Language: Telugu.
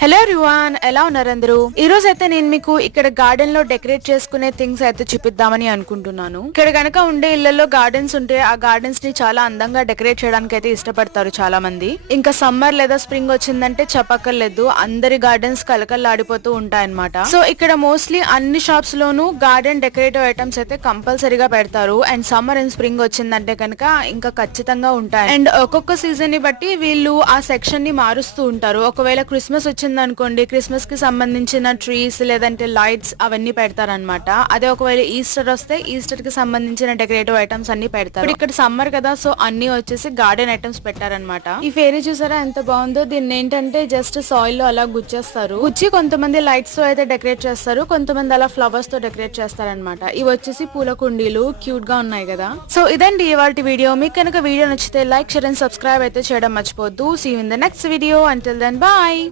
హలో ఎవ్రీవన్, ఎలా ఉన్నారు అందరూ? ఈ రోజు అయితే నేను మీకు ఇక్కడ గార్డెన్ లో డెకరేట్ చేసుకునే థింగ్స్ అయితే చూపిద్దామని అనుకుంటున్నాను. ఇక్కడ గనక ఉండే ఇళ్లలో గార్డెన్స్ ఉంటే ఆ గార్డెన్స్ ని చాలా అందంగా డెకరేట్ చేయడానికి అయితే ఇష్టపడతారు చాలా మంది. ఇంకా సమ్మర్ లేదా స్ప్రింగ్ వచ్చిందంటే చెప్పక్కర్లేదు, అందరి గార్డెన్స్ కలకల్లాడిపోతూ ఉంటాయన్నమాట. సో ఇక్కడ మోస్ట్లీ అన్ని షాప్స్ లోనూ గార్డెన్ డెకరేటివ్ ఐటమ్స్ అయితే కంపల్సరీగా పెడతారు. అండ్ సమ్మర్ అండ్ స్ప్రింగ్ వచ్చిందంటే కనుక ఇంకా ఖచ్చితంగా ఉంటాయి. అండ్ ఒక్కొక్క సీజన్ ని బట్టి వీళ్ళు ఆ సెక్షన్ ని మారుస్తూ ఉంటారు. ఒకవేళ క్రిస్మస్ అనుకోండి, క్రిస్మస్ కి సంబంధించిన ట్రీస్ లేదంటే లైట్స్ అవన్నీ పెడతారనమాట. అదే ఒకవేళ ఈస్టర్ వస్తే ఈస్టర్ కి సంబంధించిన డెకరేటివ్ ఐటమ్స్ అన్ని పెడతారు. ఇక్కడ సమ్మర్ కదా, సో అన్ని వచ్చేసి గార్డెన్ ఐటమ్స్ పెట్టారనమాట. ఈ ఫేరీ చూసారా ఎంత బాగుందో. దీన్ని ఏంటంటే జస్ట్ సాయిల్ లో అలా గుచ్చేస్తారు. గుచ్చి కొంతమంది లైట్స్ తో అయితే డెకరేట్ చేస్తారు, కొంతమంది అలా ఫ్లవర్స్ తో డెకరేట్ చేస్తారనమాట. ఇవి వచ్చేసి పూల కుండీలు క్యూట్ గా ఉన్నాయి కదా. సో ఇదండి ఇవాల్టి వీడియో. మీకు కనుక వీడియో నచ్చితే లైక్, షేర్ అండ్ సబ్స్క్రైబ్ అయితే చేయడం మర్చిపోద్దు. See you in the next video. Until then bye.